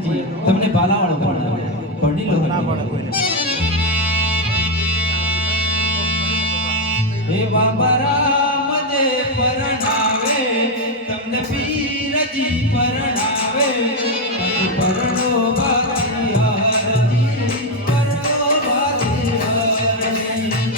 તમને બાલાવાળો ભણી લો ના પડે કોઈ હે બાબા રામ દે પરણાવે તમને પીરજી પરણાવે પરણો બાકી હારજી પરણો બાકી હારજી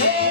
Hey!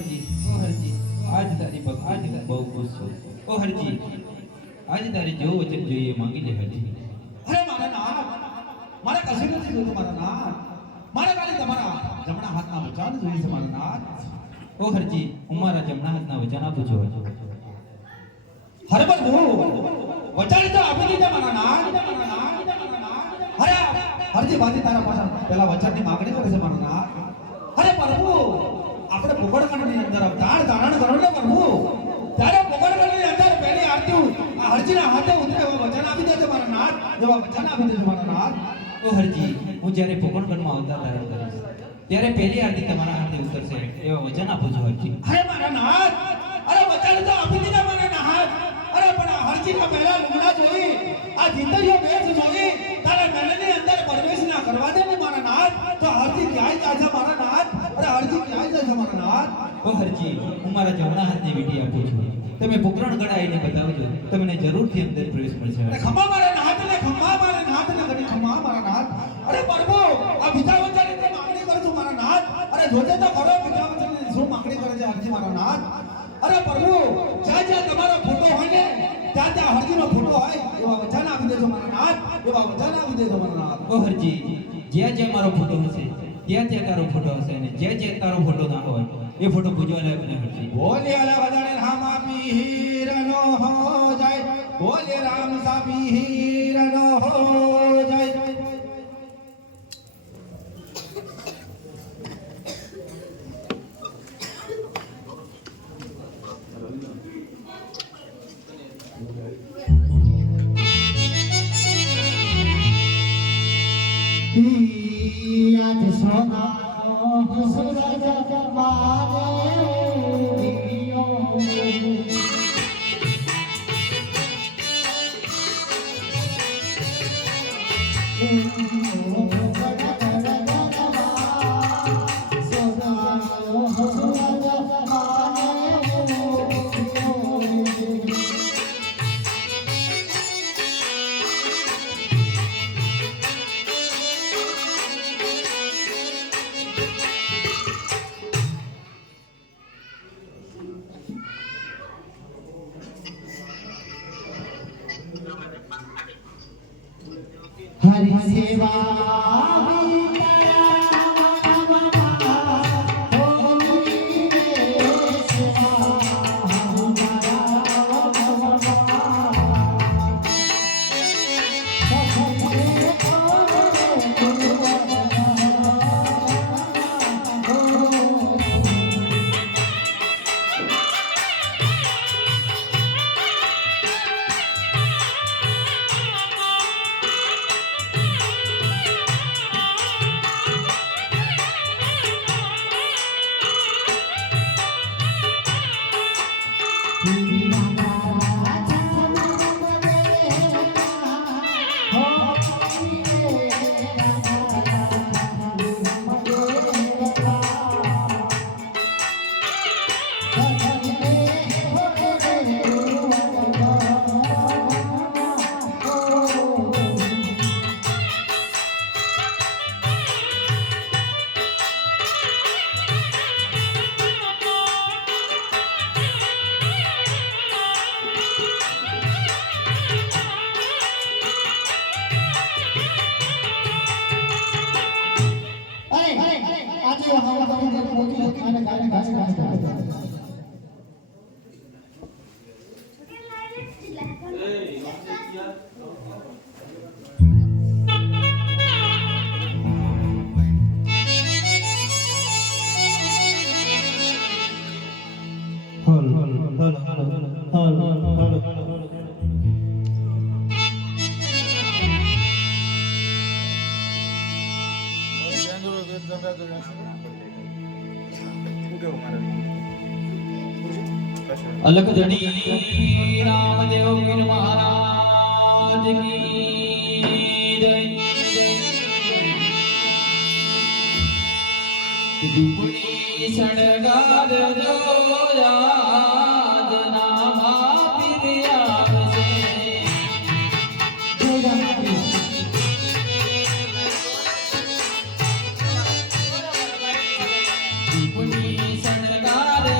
હરજી આજ તારી ભક્તિ બહુ ખુશ છું ઓ હરજી આજ તારી જેવો વચન જોઈએ માંગી લે હરજી અરે મારા નાથ મારે કશું નથી જોતું મારા નાથ મારે ખાલી તમારા જમણા હાથના વચન જોઈએ છે મારા નાથ ઓ હરજી હું મારા જમણા હાથના વચન આપું છું હરબર હું વચન તો આપી દીધા મારા નાથ અરે હરજી બાજી તારા પાછળ પેલા વચનની માંગણી કરે છે મારા નાથ અરે પ્રભુ આપણે પોકળગઢની અંદર અવતાર ધારણ કરો ને પ્રભુ ત્યારે પોકળગઢની અંદર પહેલી આરતી આ હરજીના હાથે ઉતરે એવા વચન આપી દેજો મારા નાથ એવા વચન આપી દેજો મારા નાથ ઓ હરજી હું જ્યારે પોકણગઢમાં અવતાર ધારણ કરીશ ત્યારે પહેલી આરતી તમારા હાથે ઉતરશે એવા વચન આપું છું હરજી અરે મારા નાથ અરે વચન તો આપી દીધા મારા નાથ અરે પણ આ હરજીના પહેલા લુગડા જોઈ આ જીતરીઓ બેસ જોઈ તારા મહેલની અંદર પ્રવેશ ના કરવા દે ને મારા નાથ તો હરજી ક્યાંય જાય છે મારા નાથ અરે હરજી ક્યાંય જાય છે મારા નાથ ઓ હરજી હું મારા જમણા હાથની વીંટી આપું છું તમે પોકરણગઢ આવીને બતાવજો તમને જરૂરથી અંદર પ્રવેશ મળશે અરે ખમા મારા નાથ ને ખમા મારા નાથ ને ઘડી ખમા મારા નાથ અરે પ્રભુ આ વિદ્યાવંતની તે માંગણી કરું છું મારા નાથ અરે જોજે તો ખરો વિદ્યાવંતની શું માંગણી કરે છે હરજી મારા નાથ અરે પ્રભુ જ્યાં જ્યાં તમારો ફોટો હોય ને ત્યાં ત્યાં હરજીનો ફોટો હોય એવા વચન આપી દેજો મારા નાથ એવા વચન આપી દેજો મારા નાથ ઓ હરજી જ્યાં જ્યાં મારો ફોટો હશે ત્યાં ત્યાં તારો ફોટો હશે અને જ્યાં જ્યાં તારો ફોટો ના હોય એ ફોટો પૂજવા લાયક બને હરજી બોલે અલા બજાને રામ આપી હીરનો હો જાય બોલે રામ સાપી હીરનો હો જાય आज सोना सूरज मारे दियो हरि सेवा अलग जड़ी रामदेव वीर महाराज की जय दुपड़ी सड़गार जो याद नामा फिर आवसे दुपड़ी सड़गार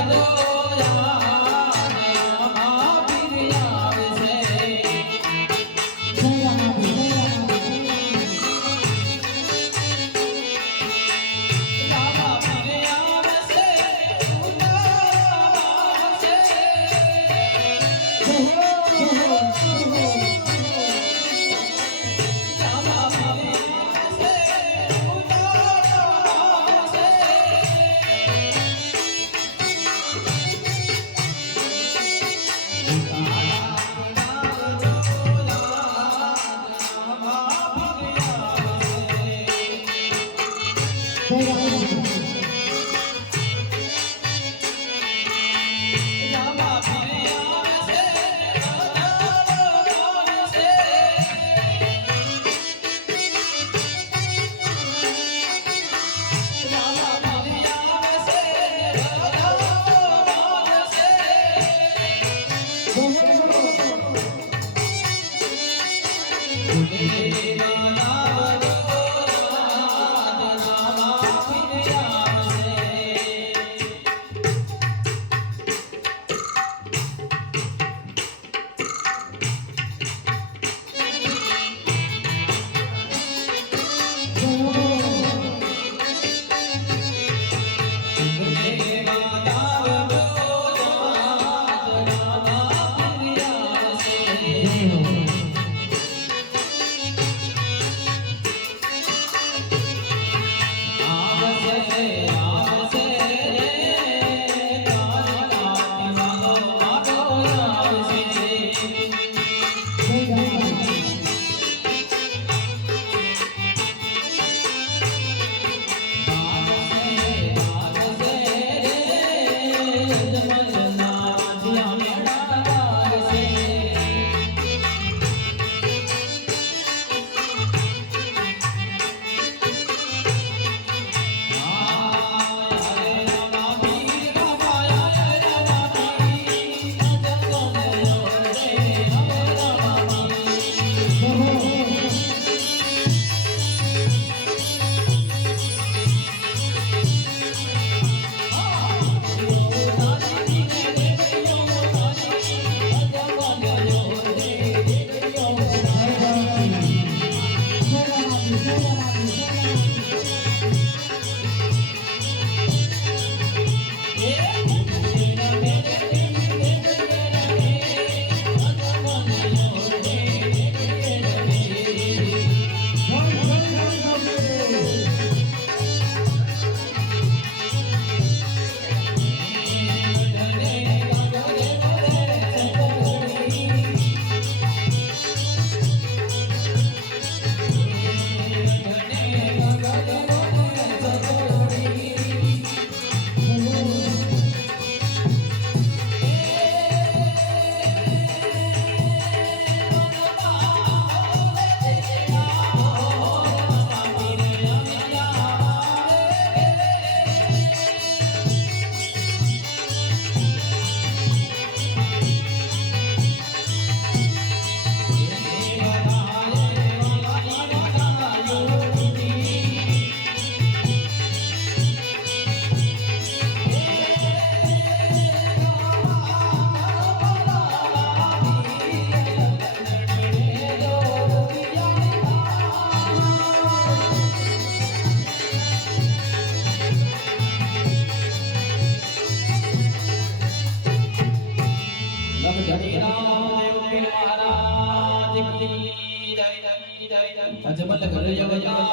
અજમલ કરે જગયાર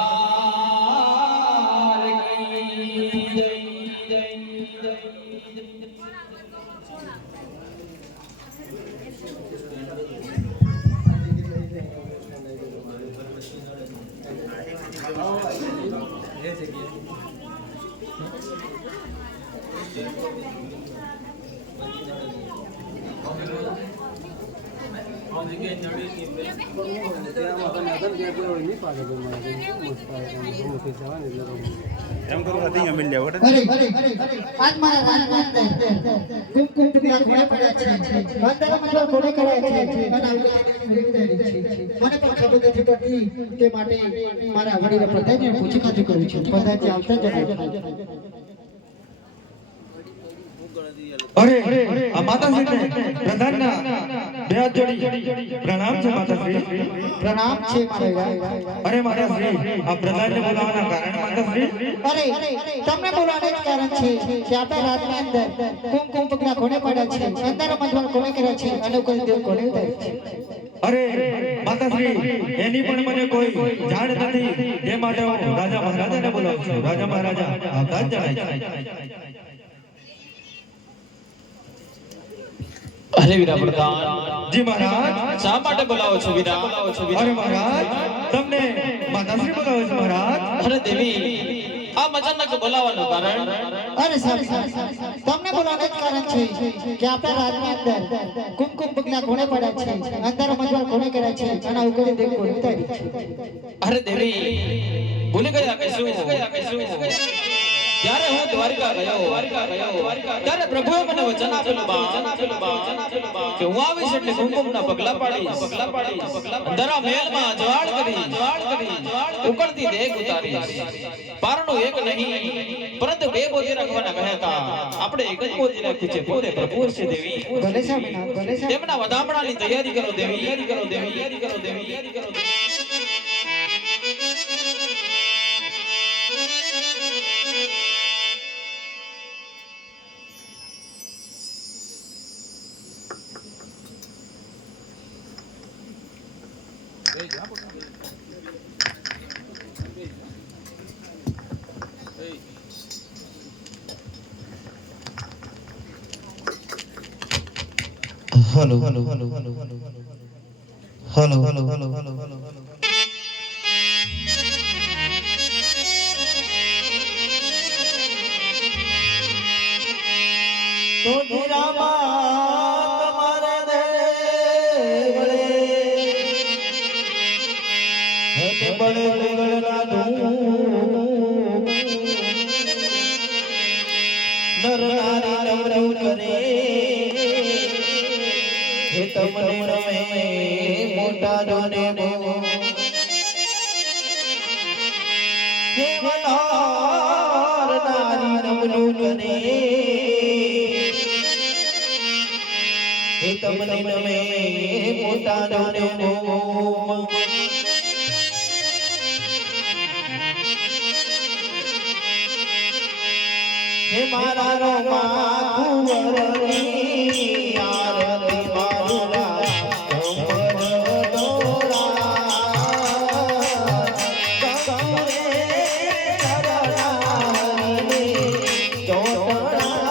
કી જય જય જય એમ કરું હતી અમે લેવડ અરે આજ મારા રાજમાં કુમકુમ ટુકડા ઘોડે પડ્યા છે અંદર મતલબ ઘોડે કરાય છે અને મને પણ ખબર નથી પડતી તે માટે મારા વડીલો પ્રધાનને પૂછકાતું કરું છું પ્રધાનજી આવતા જ અરે આ માતાશ્રીને પ્રધાનના બે હાથ જોડી પ્રણામ છે માતાશ્રી. પ્રણામ છે મારા અરે માતાશ્રી આ પ્રધાનને બોલાવવાના કારણ માતાશ્રી અરે તમને બોલાવવાનું જ કારણ છે કે આપણા રાજની અંદર કુમકુમ ટુકડા ઘોડે પડ્યા છે અંદર મતલબ ઘોડે કર્યા છે અને કોઈ દેવ ઘોડે ઉતાર્યા છે. અરે માતાશ્રી એની પણ મને કોઈ જાણ નથી એ માટે હું રાજા મહારાજાને બોલાવું છું. રાજા મહારાજા આવતા જ જણાય છે. અરે વીરા પ્રધાન જી મહારાજ શા માટે બોલાવો છો વીરા અરે મહારાજ તમને માતાશ્રી બોલાવે છે મહારાજ. અરે દેવી આ અચાનક બોલાવવાનું કારણ અરે સાહેબ તમને બોલાવવાનું જ કારણ છે કે આપણા રાજની અંદર કુમકુમ પગલા ઘોડે પડ્યા છે અંદર મજવાર ઘોડે કર્યા છે અને ઉગડી દેવ ઘોડે ઉતારી છે. અરે દેવી ભૂલી ગયા કે શું જ્યારે હું દ્વારિકા ગયો ત્યારે પ્રભુએ મને વચન આપેલું કે હું આવીશ એટલે કુમકુમના પગલા પાડીશ દરા મહેલમાં અજવાળ કરી ઉકળતી દેગ ઉતારીશ. પારણું એક નહીં પરંતુ બે મોતી રાખવાના કહ્યા હતા. આપણે એક જ મોતી રાખ્યું છે પોતે પ્રભુ છે દેવી. ભલે સાહેબ ભલે સાહેબ તેમના વધામણાની તૈયારી કરો દેવી. હેલો હેલો હેલો તો ધીરામાં તમારે દેવળે હતે બળે ગળના ધૂમ નર નારી રમરમ કરે હે તમને રમે મોટા જોને બો હે વનાર નારી રમરમ કરે હે તમને નમે મોટા જોને બો હે મારા રોમા કુંવરની આરતી મારુલા કમર દોરા કમરે ચરણાની ચોટણા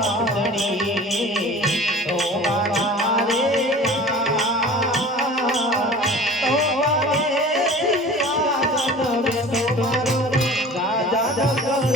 પાતળી તો મારા રે તો મારે આ જન્મે તમારો રાજા જગતરા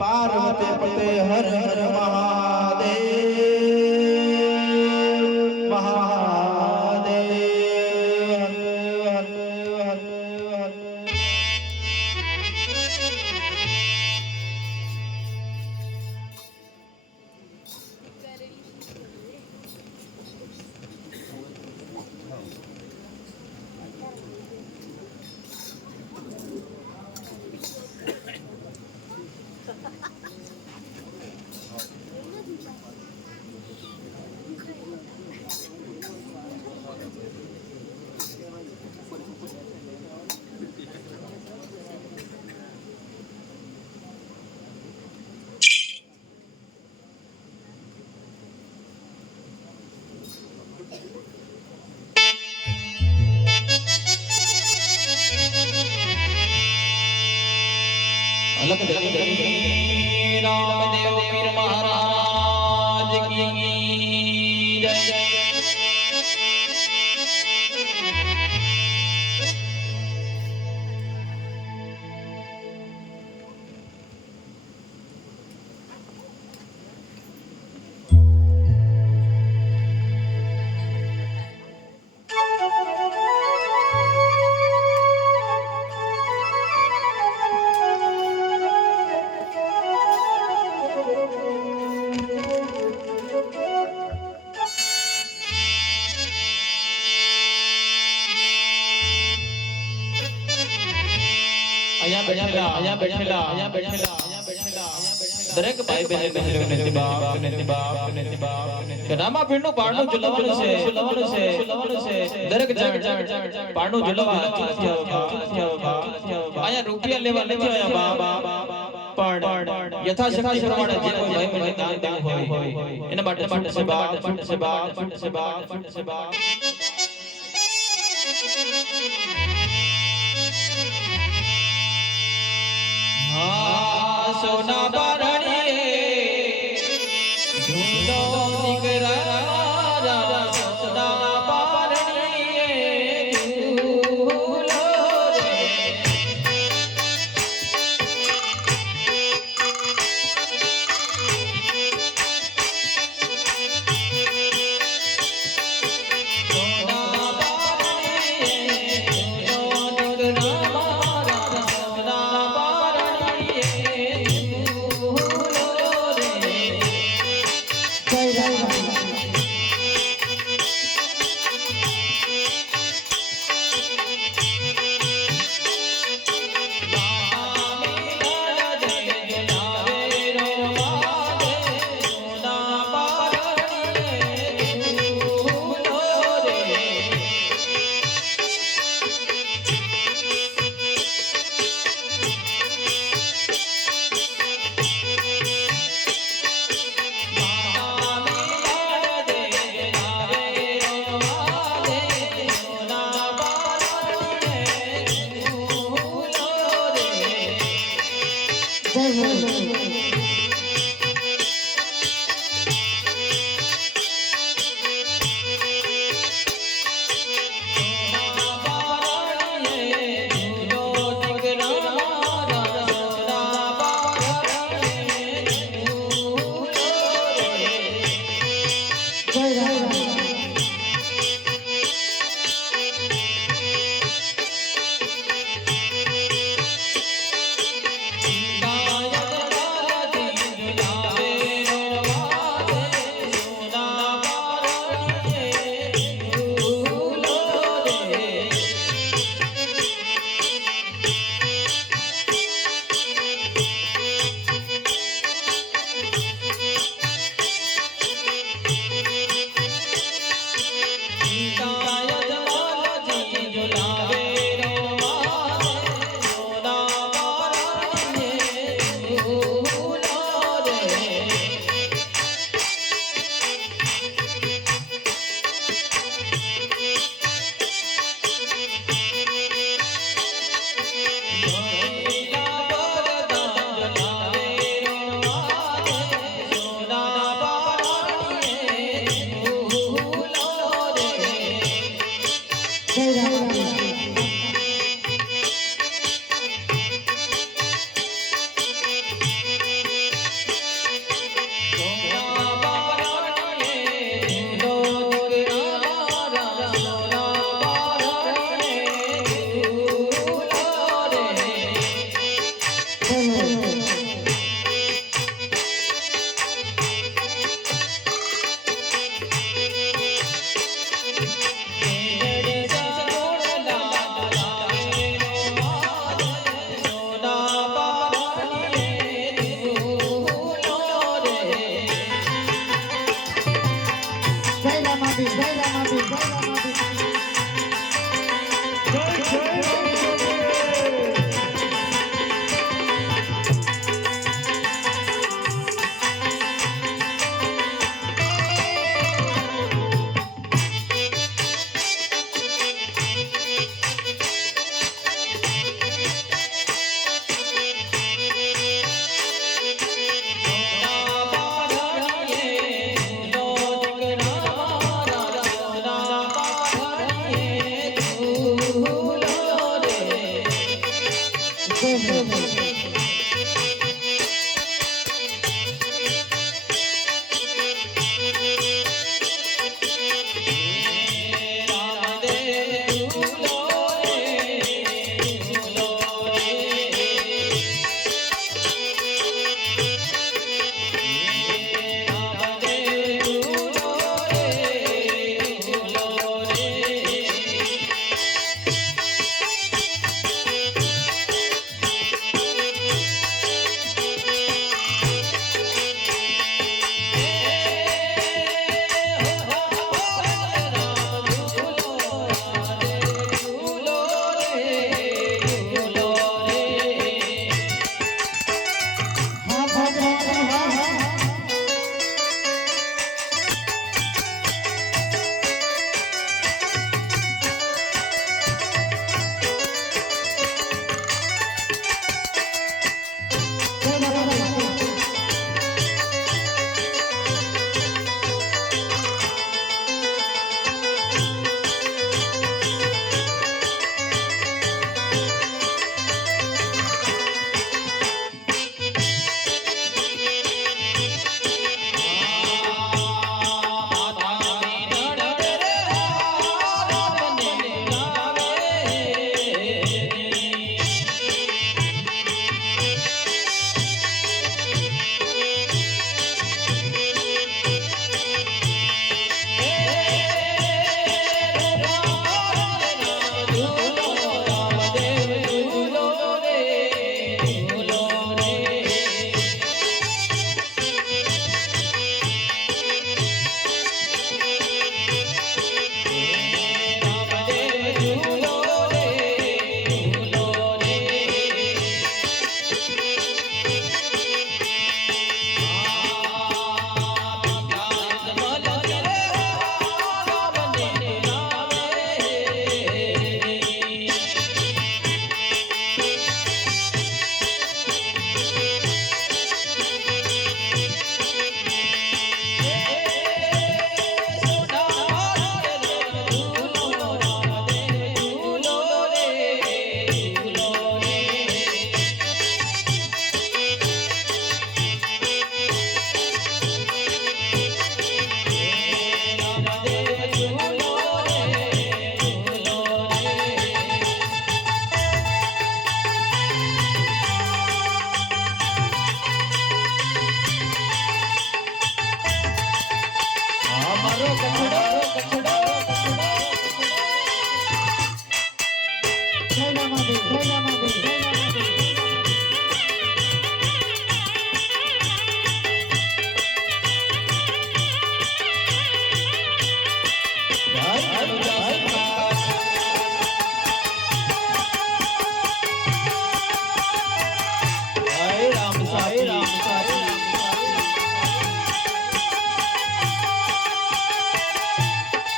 પાર્વતી પતે હર હર મહાદેવ મહાદેવ. અલગ રામદેવ પીર મહારાજ કી જય. અહીંયા બેઠેલા દરેક ભાઈ બહેનોને દિબાપ કે રામાપીરનું પારણું ઝુલવાનું છે દરેક જણ પારણું ઝુલવા અહીંયા રૂપિયા લેવા નથી આવ્યા બા પણ યથાશક્તિ પ્રમાણે જે કોઈ ભાઈ મને દાન દેવું હોય એના માટે સેવા હા સોના બારણીએ ઢૂંઢો નીકળ્યા સોના બારણીએ ઢૂંઢો રે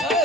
જય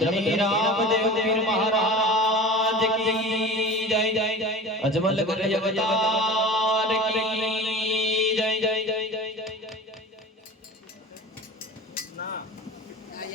ધણી રામદેવ પીર મહારાજ કી જય જય જય અજમલ કરે અવતાર કી જય જય જય જય જય આજ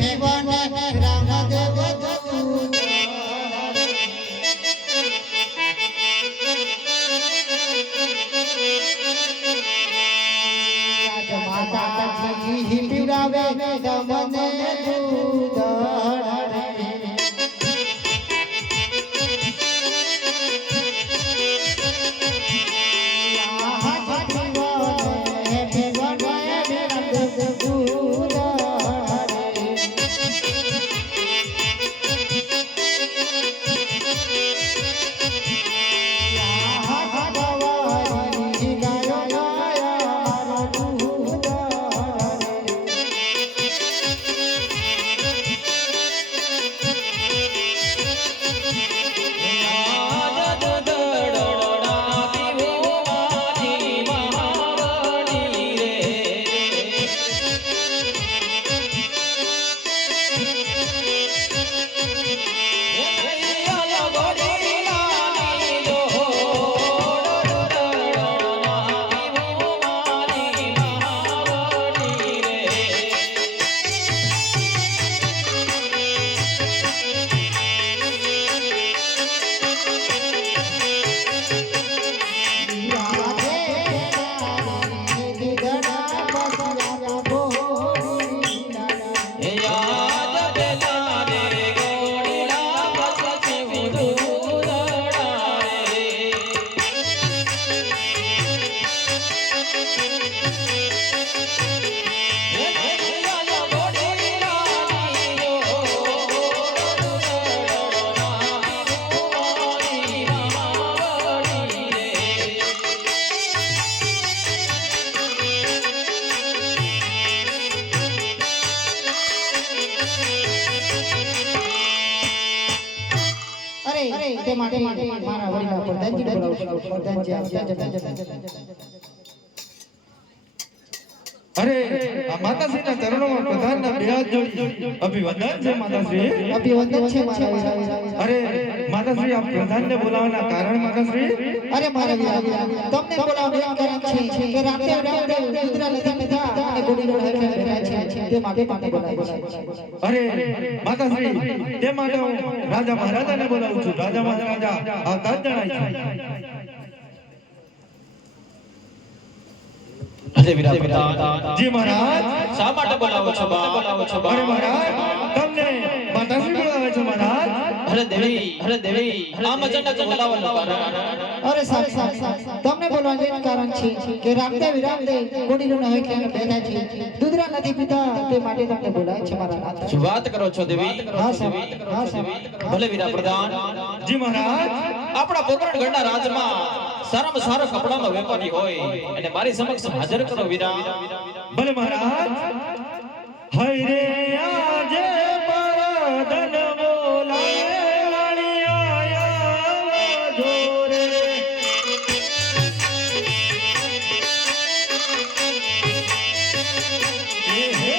પીવને રામદેવ દૂત માતાજી પીવડાવે તમને દૂધ તે માટે મારા વડીલા પ્રધાનજી બોલાવું પ્રધાનજી અરે આ માતાશ્રીના ચરણોમાં પ્રધાનના બે હાથ જોડી અભિવંદન છે માતાશ્રી. અભિવંદન છે મારા વીરા. અરે માતાશ્રી આપ પ્રધાનને બોલાવવાના કારણ માતાશ્રી? અરે મારા વીરા તમને બોલાવવાનું કારણ છે કે રાતે કુતરા લતા લતા અને ગોડીનો હેઠે બેઠા છે તે માટે બોલાવ્યા છે. અરે માતાશ્રી તે માટે હું રાજા મહારાજાને બોલાવું છું. રાજા મહારાજા આવતા જ જણાય છે. અરે વીરા પ્રધાન જી મહારાજ શા માટે બોલાવો છો બા? અરે મહારાજ તમને માતાશ્રી બોલાવે છે મહારાજ. અરે દેવી આમ અચાનક બોલાવવાનું કારણ? અરે સાહેબ તમને બોલાવવાનું કારણ છે કે રાતે વિરાતે ગોડીનો હેઠે બેઠા છે દૂધરા નથી પીતા તે માટે તમને બોલાય છે મારા નાથ. શું વાત કરો છો દેવી? હા સાહેબ હા સાહેબ. ભલે વીરા પ્રધાન. જી મહારાજ આપણા પોકરણગઢના રાજમાં સારામાં સારો કપડાનો વેપારી હોય અને મારી સમક્ષ હાજર કરો વીરા. ભલે મહારાજ. હૈ રે આજે પરધન બોલાવે વાણિયા જોરે. હે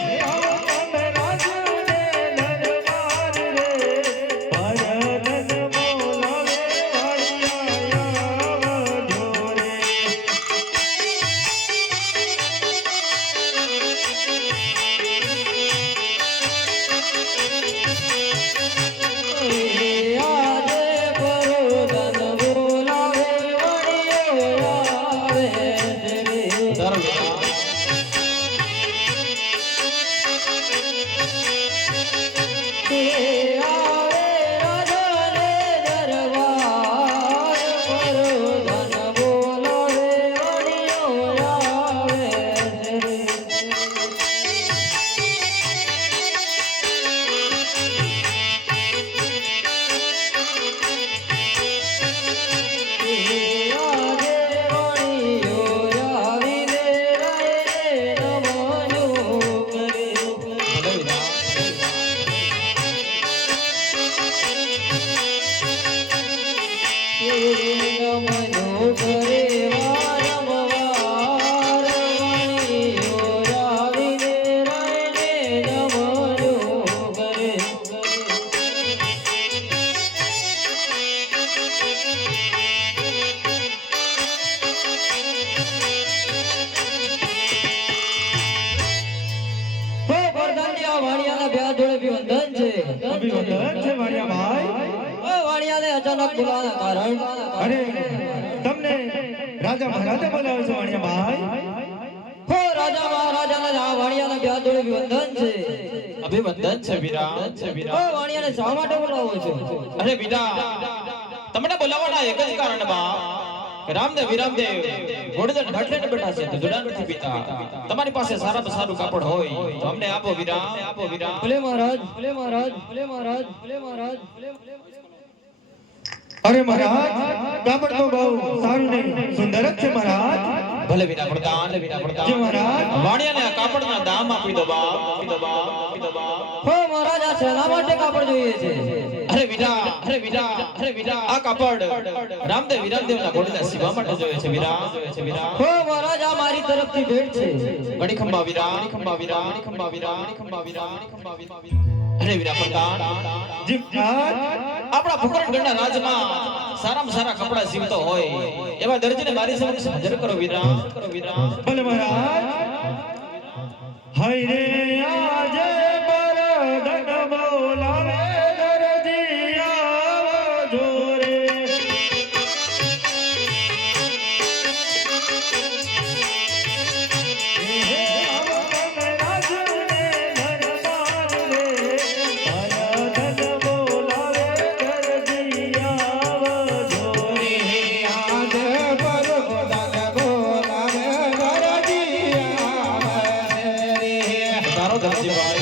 તમે રાજને દરબાર રે પરધન બોલાવે વાણિયા જોરે. અભિવંદન છે. અભિવંદન છે વાણિયા ભાઈ. ઓ વાણિયાને અચાનક બોલાવાના કારણ અરે તમને રાજા મહારાજા બોલાવે છે વાણિયા ભાઈ. હો રાજા મહારાજાના આ વાણિયાના બે હાથ જોડે અભિવંદન છે. અભિવંદન છે વીરા. ઓ વાણિયાને શા માટે બોલાવો છો? અરે વીરા, તમને બોલાવવાના એક જ કારણ બા કે રામદેવ વિરામદેવ ઘોડદંડ ઘાટલે બેઠા છે તો જોડાણ નથી પીતા. તમારી પાસે સારામાં સારું કાપડ હોય તો અમને આપો વીરા, આપો વીરા. ભલે મહારાજ, ભલે મહારાજ, ભલે મહારાજ, ભલે મહારાજ, ભલે અરે મહારાજ કાપડ તો બહુ સારું નહીં સુંદર જ છે મહારાજ. ભલે વીરા પ્રધાન, વીરા પ્રધાન. જી મહારાજ. વાણિયાને આ કાપડના દામ આપી દો બાપ, આપી દો બાપ, આપી દો બાપ. હો મહારાજ, આ શેના માટે કાપડ જોઈએ છે? અરે વીરા, અરે વીરા, અરે વીરા, આ કાપડ રામદેવ વિરામદેવના ઘોડીના સીવા માટે જોઈએ છે વીરા, જોઈએ છે વીરા. હો મહારાજ, આ મારી તરફથી ભેટ છે. ઘણી ખંભા વીરા, ઘણી ખંભા વીરા, ઘણી ખંભા વીરા, ઘણી ખંભા વીરા, ઘણી ખંભા વીરા. અરે વીરા પ્રધાન, જી મહારાજ. આપણા ભૂકરણગઢના રાજમાં સારામાં સારા કપડા સીવતો હોય એવા દરજીને મારી સમક્ષ હાજર કરો વીરા, કરો વીરા. ભલે મહારાજ. હાય રે આજે બરદન બોલાવે દરજી આવજો રે. હે અવગણ રાજને દરબાર રે. બરદન બોલાવે દરજી આવજો રે. આજે બરદન બોલાવે દરજી આવે રે. તારો દરજીભાઈ.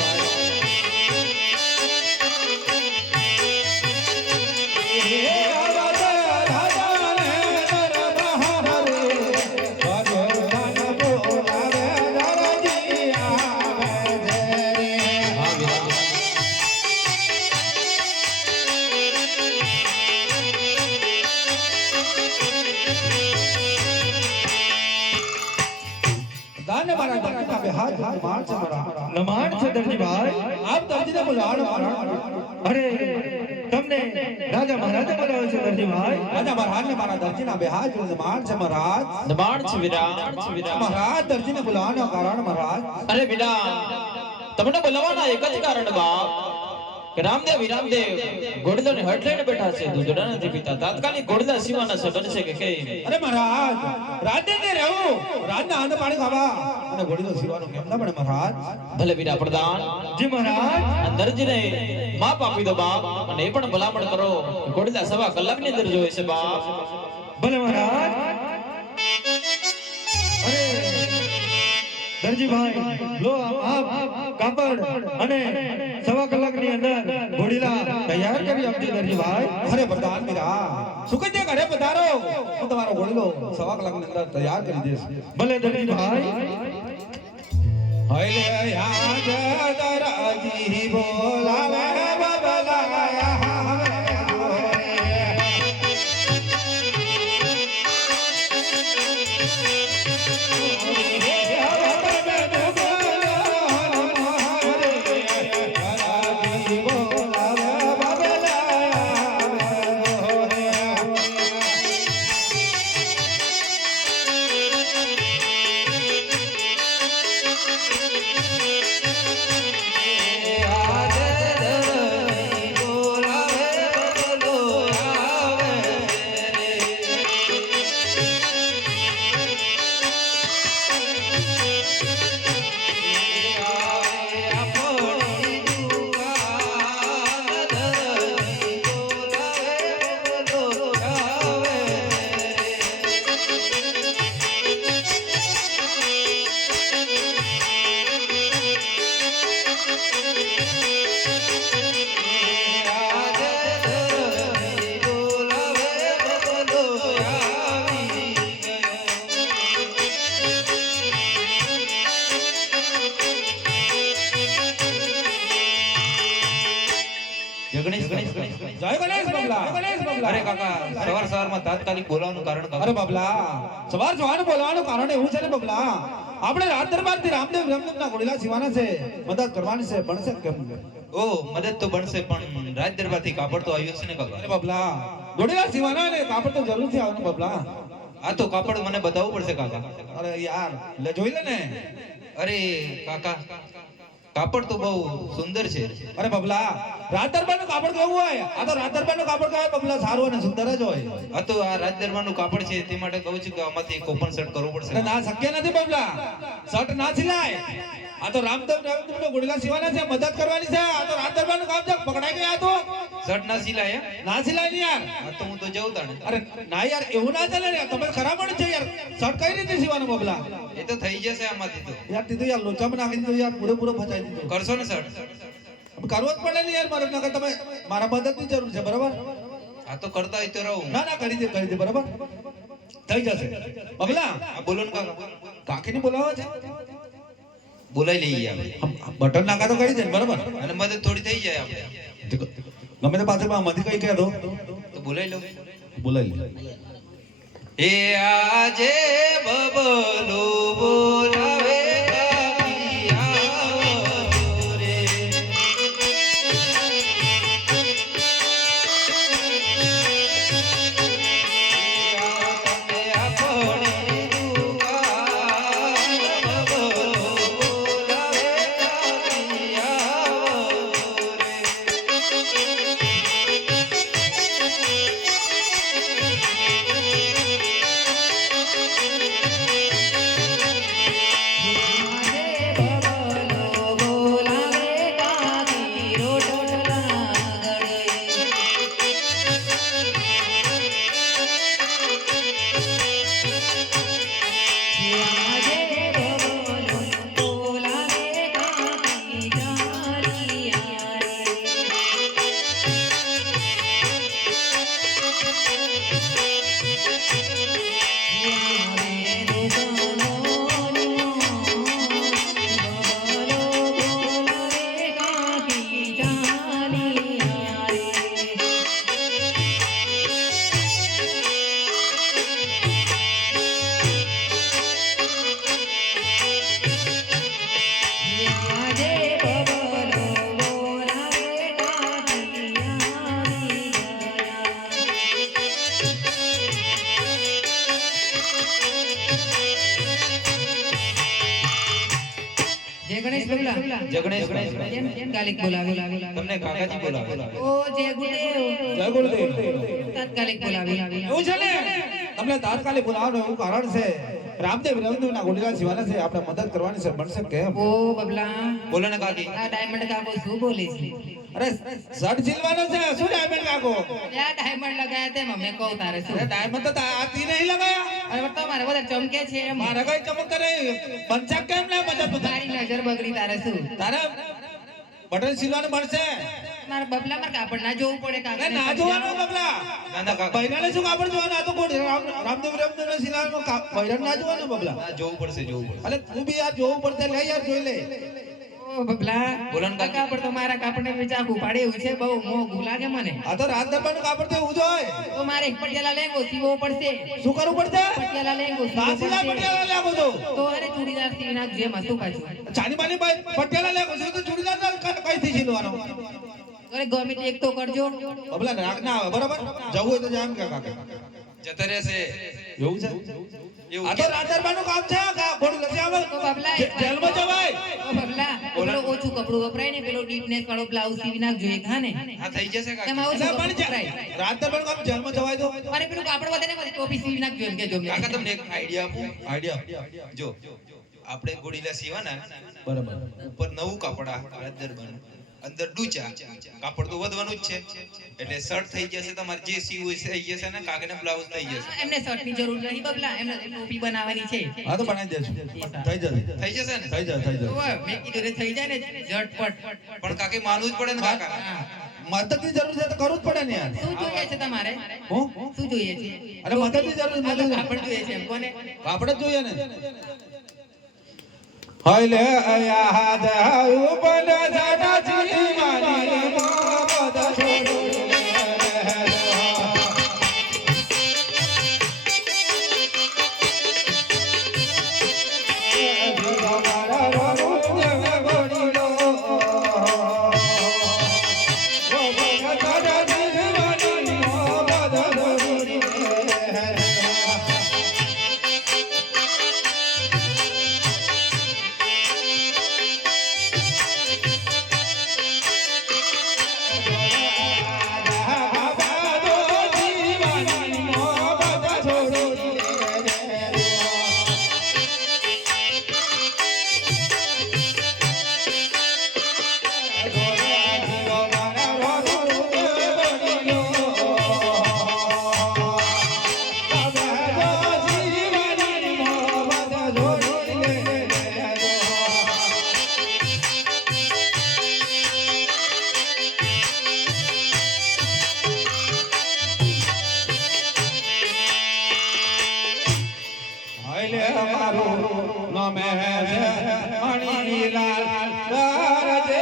હા વીરા. દાને મારા દરજીના બે હાથ માર છે મારા. નમાન છે દરજીભાઈ. આપ દરજીને બોલાવો મારા. અરે તમને રાજા મહારાજા બોલાવે છે દરજીભાઈ. રાજા મહારાજને મારા દરજીના બે હાથ જોડે માર છે મહારાજ. દબાણ છે વીરા, છે વીરા. મહારાજ દરજીને બોલાવવાનું કારણ મહારાજ. અરે વીરા, તમને બોલાવવાના એક જ કારણ બાપ કે રામદેવ વિરામદેવ ઘોડદંડ હટ લઈને બેઠા છે તો જોડા નથી પીતા. તાત્કાલિક ઘોડદા સીવાના છે બનશે કે કેમ? અરે મહારાજ રાજને ને રહેવું રાજના આંધ પાણી ખાવા અને ઘોડીનો સીવાનો કેમ ના પડે મહારાજ. ભલે વીરા પ્રધાન, જી મહારાજ. દરજીને માપ આપી દો બાપ અને એ પણ ભલામણ કરો કે ઘોડદા સવા કલાકની અંદર જોઈએ છે બાપ. ભલે મહારાજ. અરે દરજીભાઈ લો આપ કાપડ અને સવા કલાકની અંદર ઘોડીલા તૈયાર કરી આપજો દરજીભાઈ. અરે પ્રધાન મીરા સુકન્યા ઘરે પધારો હું તમારો ઘોડીલો સવા કલાકની અંદર તૈયાર કરી દઈશ. ભલે દરજીભાઈ. હૈલે યાદ દરજી બોલાવે બબલાયા જય ગણેશ બબલા. અરે કાકા સવાર સવારમાં તાત્કાલિક બોલાવવાનું કારણ કાકા. અરે બબલા સવાર સવારે બોલાવાનું કારણ એવું છે ને બબલા આપણે રાત દરબારથી રામદેવ વિરામદેવના ઘોડીલા સીવાના છે મદદ કરવાની છે બનશે કેમ? ઓ મદદ તો બનશે પણ રાજ દરબારથી કાપડ તો આવ્યો છે ને કાકા. અરે બબલા ઘોડીલા સીવાના ને કાપડ તો જરૂરથી આવવાનું બબલા. આ તો કાપડ મને બતાવવું પડશે કાકા. અરે યાર લે જોઈ લે ને. અરે કાકા કાપડ તો બહુ સુંદર છે. અરે બબલા, રાત દરબારનું કાપડ કેવું હોય? આ તો રાત દરબારનું કાપડ કહેવાય બબલા, સારું અને સુંદર જ હોય. આ તો આ રાજ દરબારનું કાપડ છે તે માટે કહું છું કે આમાંથી કોપન શર્ટ કરવું પડશે. અરે ના, શક્ય નથી બબલા, શર્ટ ના સિલાય. આ તો રામદેવ ગોળીલા સીવાના છે, મદદ કરવાની છે. આ તો રાત દરબારનું કામ છે, પકડાઈ ગયા. આ તો શર્ટ ના સિલાય એમ? ના સિલાય નહીં યાર. હા તો હું તો જઉં તાણે. અરે ના યાર, એવું ના ચાલે ને. તમે ખરાબ પણ છે યાર. શર્ટ કઈ રીતે સીવાનું બબલા? એ તો થઈ જશે આમાંથી તો. યાર દીધું યાર, લોચામાં નાખી દીધું યાર, પૂરેપૂરો ફસાઈ દીધું. કરશો ને શર્ટ? કરવો જ પડે ને યાર મારે, નકર તમે મારા મદદની જરૂર છે. બરાબર? આ તો કરતા હોય તો રહું. ના ના, કરી દે બરાબર, થઈ જશે. બબલા, આ બોલો ને કાકા. કાકીને બોલાવો છે, બોલાઈ લઈએ આપણે. બટન નાખા તો કરી દે ને, બરાબર? અને મદદ થોડી થઈ જાય આપણે. ગમે તે પાસે માંથી કઈ કહે તો બોલાઈ લઉં. બોલાવી લે. એ આજે બબલો બોલાવે કાકી આવો રે. આપણે દુકાન બબલો બોલાવે કાકી આવો રે. જગણેશ કેમ ગાલિક બોલાવે? તમને કાકાજી બોલાવે. ઓ જય ગુરુદેવ, જય ગુરુદેવ. તાત્કાલિક બોલાવે. એવું છે ને, તમને તાત્કાલિક બોલાવવાનું એવું કારણ છે, રામદેવ ના ગોળીલા સીવાના છે, આપણે મદદ કરવાની છે. બનશે કેમ? ઓ બબલા, બોલો ને કાકી. આ ડાયમંડ કાકો શું બોલે છે? અરે શર્ટ સીલવાનો છે. શું ડાયમંડ કાકો? આ ડાયમંડ લગાયા તે મેં કહું તારે શું? અરે ડાયમંડ તો આતી નહીં લગાયા. અરે તો મારે બધા ચમકે છે એમ. મારા કઈ ચમકતા નહીં. બંચાક કેમ ના મદદ તારી નજર બગડી તારે શું? તારે બટન સીલવાનું બનશે. મારા બબલા મારે કાપડ ના જોવું પડે અરે કાકા. ના જોવાનું બબલા. ના ના કાકા. બૈરાને શું કાપડ જોવાનું? આ તો કોણ રામદેવ ના સીલાવાનું બૈરાને ના જોવાનું બબલા. ના, જોવું પડશે. અરે તું બી યાર જોવું પડશે. લે યાર જોઈ લે. ઓ બબલા, બોલો ને આ કાપડ તો મારા કાપડને વેચાકું પાડે એવું છે, બહુ મોંઘું લાગે મને. આ તો રાત દરબારનું કાપડ તો એવું જ હોય. તો મારે એક પટિયાલા લેંગો સીવો પડશે. શું કરવું પડશે? પટિયાલા લેંગો સીવો નાસીલા પડશે. પટિયાલા લાગો તો. તો અરે ચૂડીદાર સીવી નાખજો એમાં શું પાછું? ચાની માની પટિયાલા લાગો છો તો ચૂડીદાર કઈ થી સીલવાનો? અરે ગમે તે એક તો કરજો. બબલા રાખ ના આવે. બરાબર? જવું હોય તો જામ કે કાકા. જતા રહેશે. એવું છે? એવું આ તો રાત દરબારનું કામ છે. ઘોડું લસી આવે. તો બબલા જેલમાં જવાય. ઓ બબલા, પેલો ઓછું કપડું વપરાય ને, પેલો ડીપનેસ વાળો બ્લાઉઝ સીવી નાખજો એક, હા ને? હા થઈ જશે કાકા. એમાં ઓછું એટલે કપડું પણ વપરાય. રાત દરબારનું કામ જેલમાં જવાય તો. અરે પેલું કાપડ વધે ને પછી ટોપી સીવી નાખજો એમ કેજો અમને. કાકા તમને એક આઈડિયા આપું. જો આપણે ગોળીલા સીવાના, બરાબર. ઉપર નવું કાપડ રાત દરબારનું, અંદર ડૂચા. કાપડ તો વધવાનું જ છે, એટલે શર્ટ થઈ જશે તમારે, જે સીવું થઈ જશે ને, કાકાને બ્લાઉઝ થઈ જશે. એમને શર્ટ ની જરૂર નહીં બબલા, એમને ટોપી બનાવવાની છે. હા તો બનાવી દેશું. થઈ જશે. થઈ જશે ને? થઈ જાય. ઓય, મેં કીધું રે થઈ જાય ને ઝટપટ. પણ કાકે માનવું જ પડે ને કાકા. હા. મદદની જરૂર છે તો કરવું જ પડે ને યાર. શું જોઈએ છે તમારે? હું? શું જોઈએ છે? અરે મદદની જરૂર છે, આ તો મદદ. કાપડ જોઈએ છે એમ કોને? કાપડ જ જોઈએ ને. હાય લે આયા જાઉ બલ જાડાજી મારી મોહબ્બત છોડું નમે છે મણીલાલ કરજે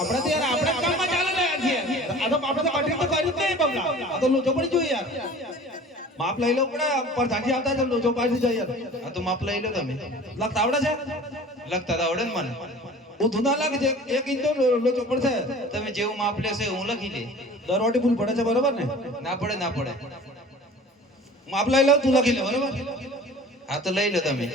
આપણે તો યાર આપણે કામમાં ચાલે રહ્યા છીએ આ તો આપણે તો કટિંગ તો કર્યું જ નહીં બબલા આ તો લોચો પડી જોઈએ યાર માપ લઈ લો પડે પર ધાજી આવતા તો લોચો પાડી જાય યાર આ તો માપ લઈ લો તમે લગતા આવડે છે લગતા તો આવડે ને મને હું ધૂના લાગે છે 1 ઇંચ તો લોચો પડશે તમે જેવું માપ લેશે હું લખી લે દરવાટી ભૂલ પડે છે બરોબર ને ના પડે ના પડે માપ લઈ લો તું લખી લે બરોબર હા તો લઈ લો તમે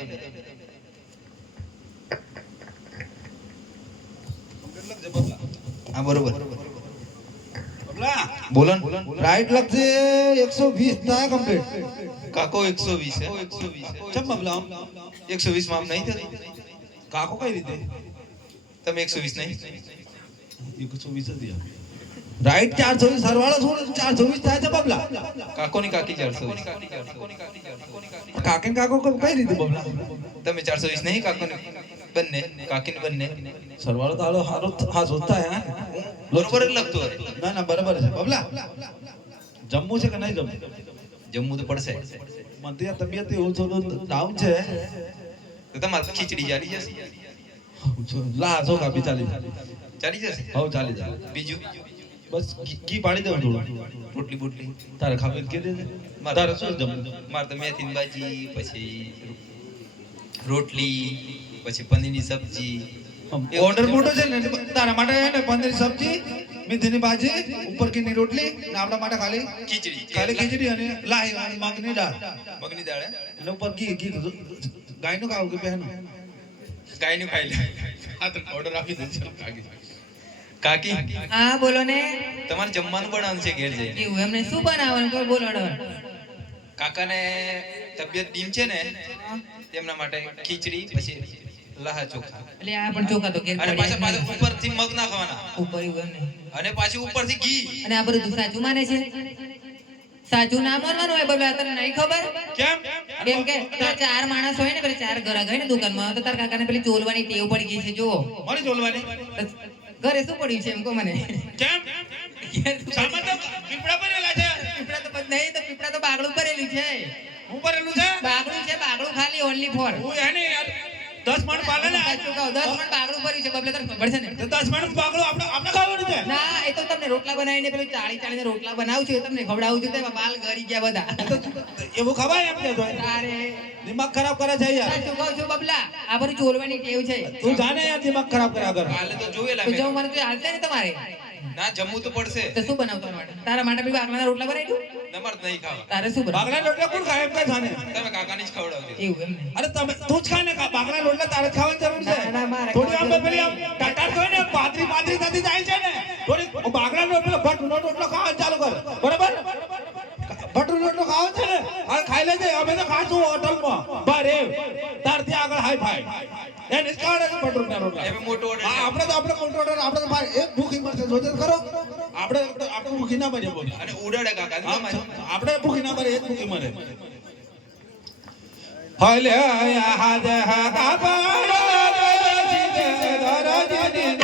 હા બરોબર બોલો ને. રાઈટ લખજે 120 થાય કમ્પ્લીટ કાકો 120 હે 120 ચમ બબલા 120 માપ નહીં થતી કાકો કઈ રીતે તમે 120 નહીં 120 જ રાઈટ 420 સરવાળો છોડ 420 થાય છે બબલા કાકોની કાકી 420 કાકે કાકો કઈ રીતે બબલા તમે 420 નહીં કાકોની બંને કાકીને બંને સરવાળો તો હાલો હારો હા જોતા હે બરોબર જ લખતો હોય ના ના બરાબર છે બબલા જમવું છે કે નહીં જમવું જમવું તો પડશે મને તો યાર તબિયત એવું થોડું ડાઉન છે તો તમારે ખીચડી ચાલી જશે લા જો કાપી ચાલી જશે હવ ચાલી જાય બીજું બસ ઘી પાડી દઉં થોડું રોટલી બોટલી તારે ખાવે કે દે તારે શું જમવું મારે તો મેથીની ભાજી પછી રોટલી પછી પનીરની સબ્જી ઓર્ડર મોટો છે ને તારા માટે હે ને પનીરની સબ્જી મેથીની ભાજી ઉપર કીની રોટલી ને આપણા માટે ખાલી ખીચડી અને લાઈ અને મગની દાળ મગની દાળ હે? અને ઉપર ઘી ગાયનું ખાવું કે પહેનું ગાયનું ખાઈ લે આ તો ઓર્ડર આપી દે કાકી હા બોલો ને તમારે જમવાનું બનાવવાનું છે ઘેર જઈને એવું એમને શું બનાવવાનું કોઈ બોલો ને કાકાને તબિયત ડીમ છે ને તેમના માટે ખીચડી પછી લાહા ચોખા. એટલે આ પણ ચોખા તો ઘેર અને પાછા પડ્યા પાછા ઉપરથી મગ નાખવાના ઉપર એવું એમ નહીં. અને પાછી ઉપરથી ઘી. અને આ બધું સાચું માને છે? સાચું ના માનવાનું હોય બબલા, તને નહીં ખબર? કેમ? કેમ કે તારા ચાર માણસ હોય ને, પેલા ચાર ગ્રાહક હોય ને દુકાનમાં, તો તારા કાકાને પેલી ચોલવાની ટેવ પડી ગઈ છે. જો મારી ચોલવાની. ઘરે શું પડ્યું છે એમ કહો મને. કેમ? ઘેર શું સામાન તો પીપળા ભરેલા છે. પીપળા તો નહીં, તો પીપળા તો બાગડું ભરેલું છે. હું ભરેલું છે. બાગડું છે, બાગડું ખાલી ઓનલી ફોર. હું એને યાર 10 મણ પાલે ને. સાચું કહું, 10 મણ બાગડું ભર્યું છે બબલે, તને ખબર છે ને? તો 10 મણ પાકડો આપણે ખાવાનું છે. ના, એ તો તમને રોટલા બનાવીને પેલું 40 ને રોટલા બનાવું છું, એ તમને ખવડાવું છું. તેમાં બાલ ગળી ગયા બધા. એવું ખવાય એમ કે તો તારે દિમાગ ખરાબ કરે છે યાર. સાચું કહું છું બબલા, આ બધું ચોલવાની ટેવ છે. તું જાને યાર દિમાગ ખરાબ કર્યા કર. કાલે તો જોયેલા તો મેં. જમવું મને તો હાલશે ને તમારે? ના જમવું તો પડશે. તો શું બનાવતો માટે? તારા માટે બી બાગલાના રોટલા બનાવી દઉં? નમર નહીં ખાવા. તારે શું બનાવું? બાગલા રોટલા કોણ ખાય એમ કે જાને. તમે કાકાને જ ખવડાવજો. એવું એમ ને? અરે તમે તું જ ખા ને બાગલા રોટલા તારે જ ખાવાની જરૂર છે. ના, ના, મારે થોડી આમ ખાવાની પેલી આમ ટાટાર હોય ને પાતરી નથી જાય છે ને. થોડી બાગલા રોટલો ભટનો રોટલો ખાવાનું ચાલુ કર. બરાબર? ભટનો રોટલો ખાવો છે ને? આ ખાઈ લેજે. અમે તો ખાશું હોટલમાં. બરે તારથી આગળ હાઈ ફાઈ. એને જ ખાડે કે ભટના રોટલા. હવે મોટો ઓર્ડર. હા આપણે મોટો ઓર્ડર. આપણે તો ભાઈ એક ભૂખી મરશે જોજે ખરો. આપણે ભૂખી ના મરે બોલ. અને ઉડાડે કાકા. આપણે ભૂખી ના મરે એક ભૂખી મરે. હલે હાદ હાદા પાડો દરજની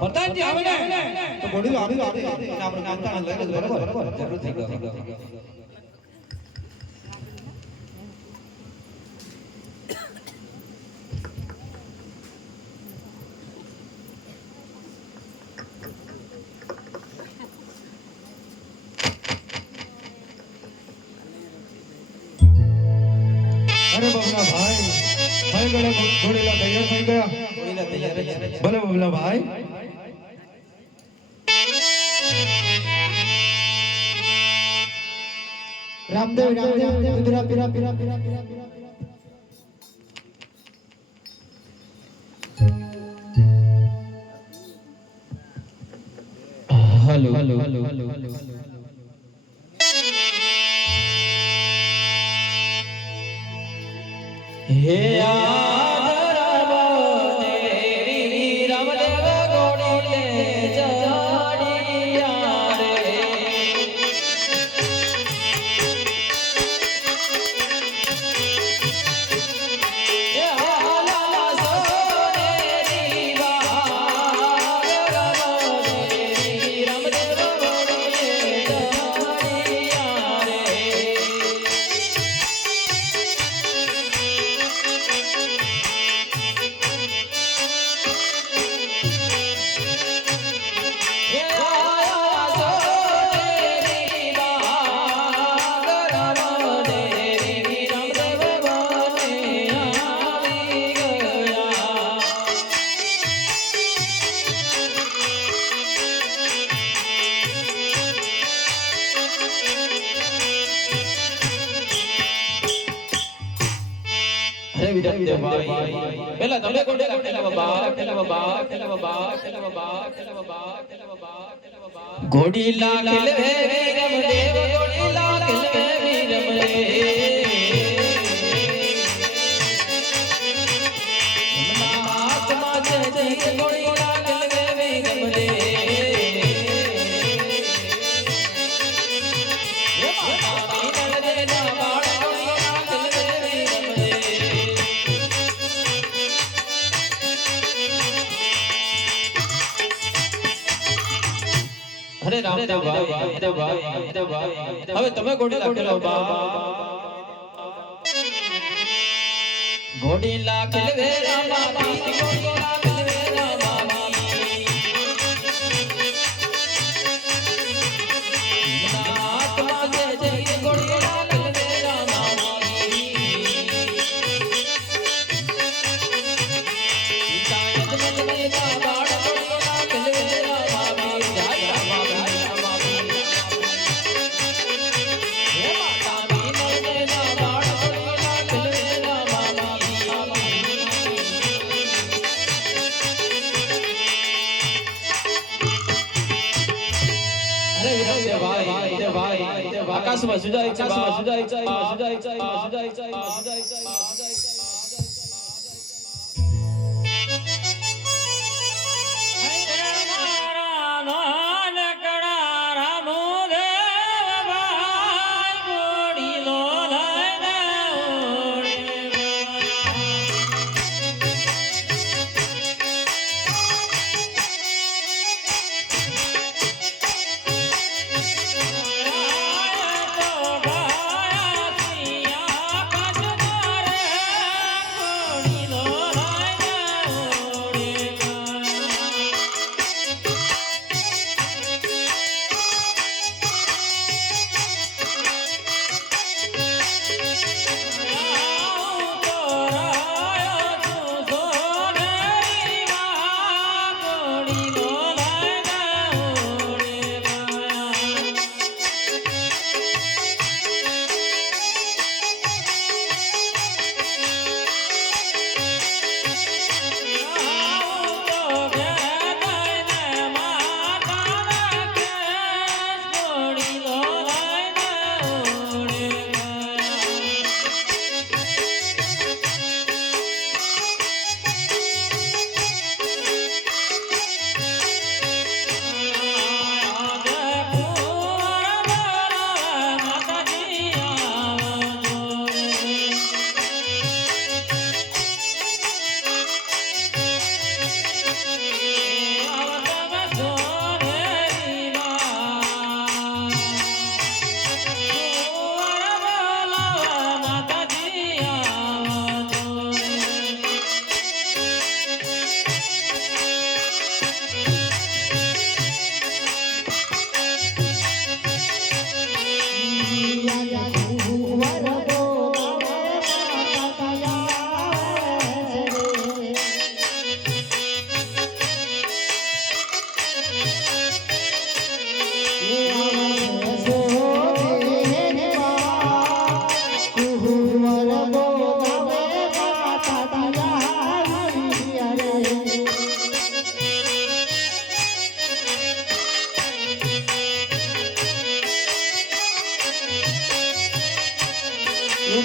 બતાજી આવે ને તો બોડી આવી અને આપણે નાનતા લઈને બરાબર જરૂર થઈ ગયો. અરે બબલા ભાઈ થઈ ગયા ઘોડીલા તૈયાર થઈ ગયા ભલે બબલા ભાઈ રામદેવ પીરા પીરા પીરા પીરા પીરા હેલો હે આદરવ દેવી રામદેવ ગોડી લે જડિયા રે હે આલા સોનેરી વાગરવ દેવી રામદેવ ગોડી લે જડિયા રે પેલા તમે કોડે ઘોડી લાખલ વે વીરમ દેવ ઘોડી લાખલ વે વીરમ રે આત્મા છે ઘોડી લાખલ વે વીરમ રે અરે રામદેવ ભાઈ હવે તમે ઘોડી લાખેલો બા ઘોડી લાખેલ વે રામા ઘોડી લાખેલ વે રામા આત્મા જે ઘોડી લાખેલ વે રામા શાયદ મને બાળ ઘોડી લાખેલ વે રામા આકાશમાં સુજાય છે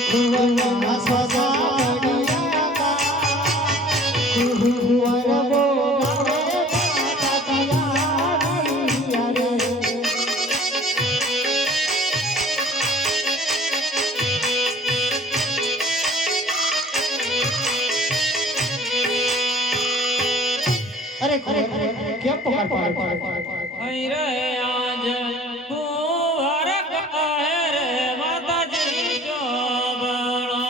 કુંવરના સજાવડિયા કા કુંવર બોલાવે માતા તૈયારી રે અરે કેમ પકડ અહીં રે આજ કુંવર કહે રે માતાજી ચોબળો.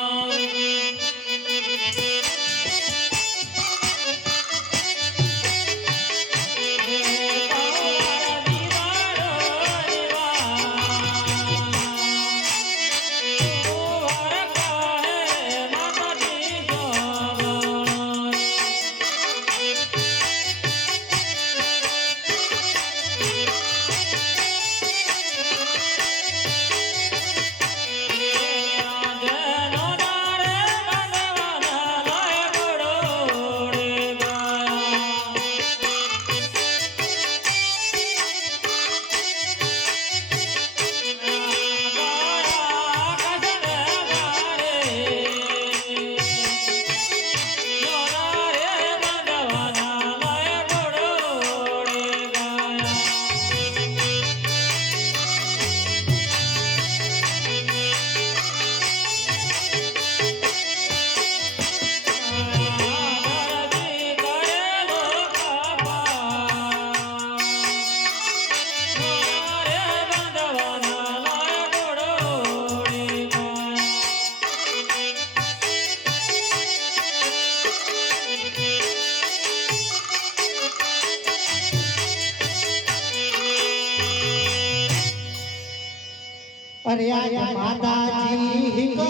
અરે આ માતાજી કહો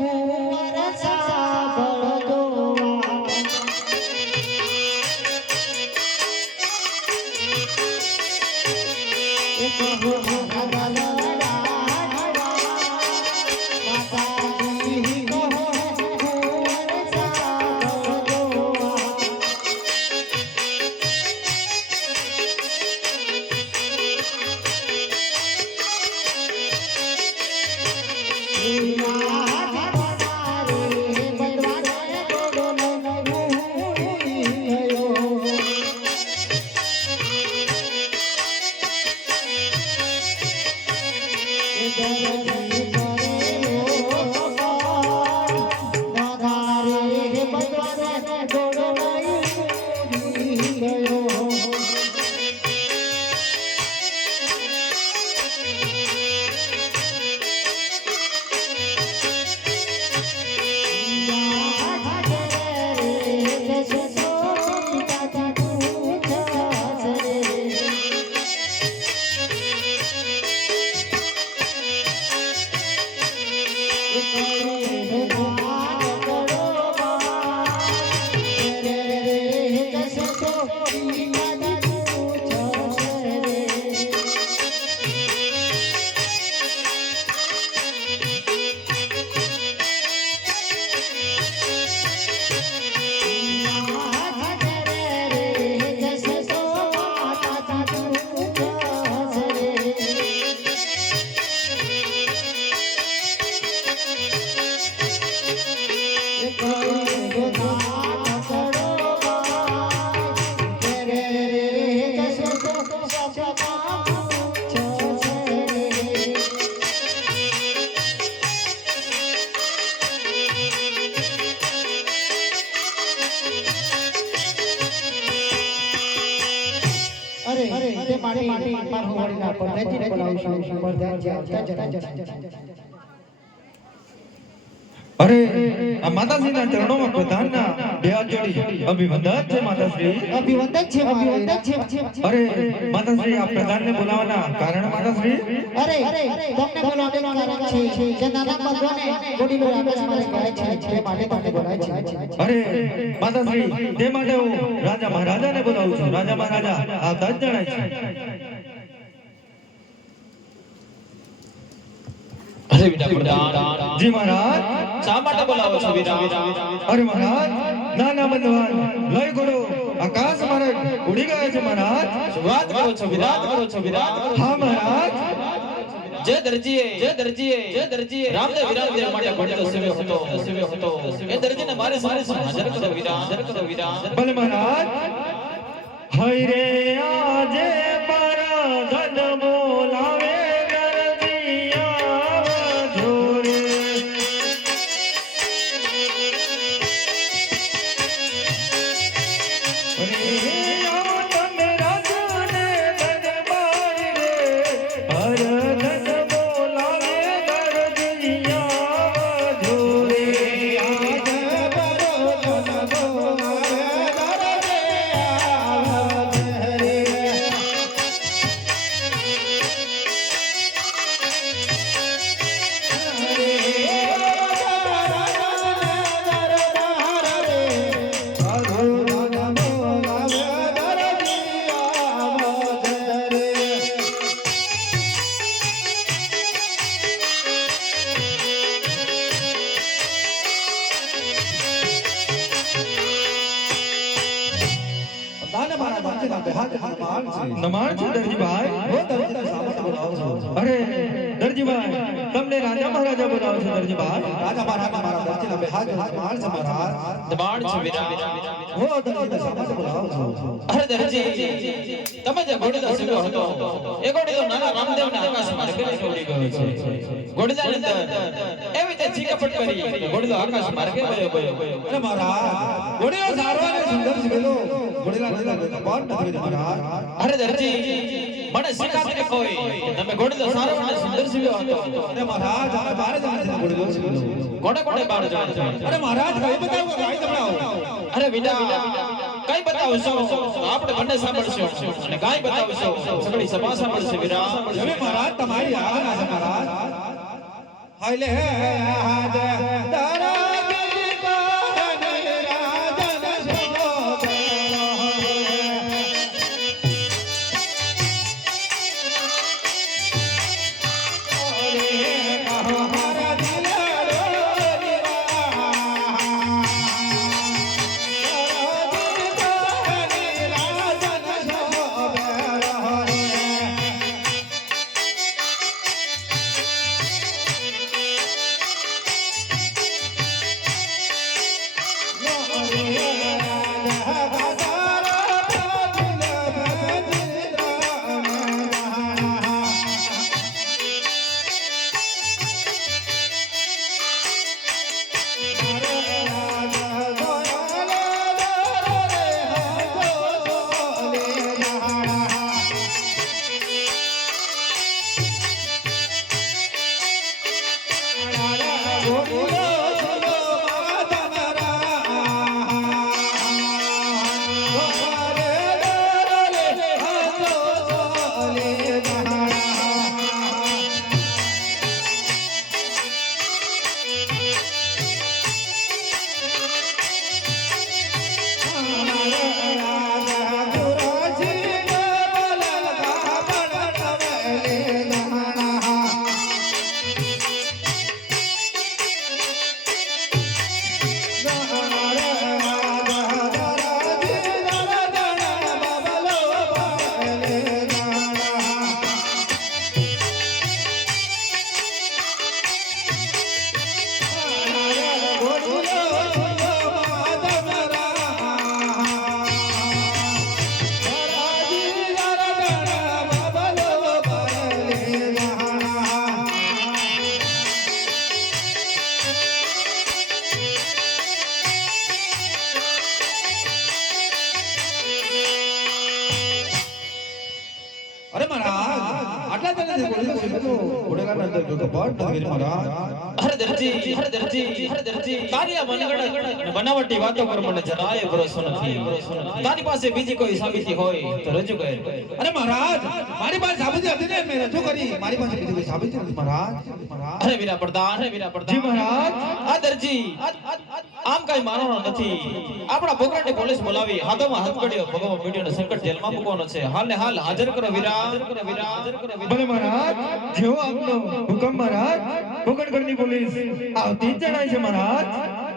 કુંવર સાંભળજો એ કહો માતાજી કહો કુંવર સાંભળજો અરે તે મારી માર હોવાડીના પરદાજી બોલાવશું પરદાજી આવતા અરે આ માતાજીના ચરણોમાં પ્રધાનના બે હાથ જોડી અભિવંદન છે માતાશ્રી. અભિવંદન છે અરે માતાશ્રી આ પ્રધાનને બોલાવવાના કારણ માતાશ્રી? અરે તમને બોલાવવાનું કારણ છે જે નાના બાળકોને વડીલો આકાશમાં ગાય છે તે માટે તમને બોલાય છે. અરે માતાશ્રી તે માટે હું રાજા મહારાજાને બોલાવું છું. રાજા મહારાજા આવતા જ જણાય છે. અરે બેટા પ્રધાન જી મહારાજ. શા માટે બોલાવો છો વીરા? અરે મહારાજ નાના બંધવાન લઈ ઘોડો આકાશ મારે ઉડી ગયો છે મહારાજ. વાત કરો છો વીરા? હા મહારાજ. જે દરજીએ રામદેવ વિરામદેવ માટે ઘોડેલો સેવ્યો હતો એ દરજીને મારે હાજર કરો વીરા ભલે મહારાજ હૈ રે આજે પરાધન બોલાવે ગરદિયા જોરે નમાણ છે દરજીભાઈ અરે દરજીભાઈ તમને રાજા મહારાજા બોલાવો છો દરજીભાઈ રાજા મહારાજા મારા દરજીના બેહાજ માર છે મહારાજ દબાણ છે વીરા હો દરજીના સામે બોલાવો છો અરે દરજી તમે જે ઘોડેલો સેવ્યો હતો એ ઘોડેલો નાના રામદેવના આકાશમાં માર્ગે ઉડી ગયો છે ઘોડેલાની અંદર એવી તે ચીકાપટ કરી ઘોડેલો આકાશ માર્ગે ગયો અરે મહારાજ ઘોડેલો સારો અને સુંદર સેવેલો ઘોડેલા બોટ નથી મહારાજ અરે દરજી મને શીખાતે કોઈ તમે ઘોડેલો સારો અને સુંદર સેવ્યો હતો અરે મહારાજ આપણે બાર જણા ઘોડેલો સેવેલો કોડે બાર જાય અરે મહારાજ કઈ બતાવો કઈ બતાવો અરે વિડા કઈ બતાવશો આપણે બંને સાંભળશો અને કઈ બતાવશો સગળી સભા સાંભળશે વીરા હવે મહારાજ તમારી આજ્ઞા છે મહારાજ હાલે હાજ તારા હર દરજી તારી આ મનગઢ બનાવટી વાતો પર મને જરાય ભરોસો નથી તારી પાસે બીજી કોઈ સાબિતી હોય તો રજૂ કર અરે મહારાજ મારી પાસે સાબિતી હતી ને મેં રજૂ કરી મારી પાસે બીજી કોઈ સાબિતી નથી મહારાજ અરે વીરા પ્રધાન જી મહારાજ આ દરજી આમ કઈ માનવાનો નથી આપણા બોકરાટે પોલીસ બોલાવી હાથોમાં હાથ પડ્યો ભગવાન મીડિયાનો સંકટ જેલમાં મૂકવાનો છે હાલને હાલ હાજર કરો વીરા ભલે મહારાજ જેવો આપનો હુકમ મહારાજ પોકરગઢની પોલીસ આવતી જ જણાય છે મહારાજ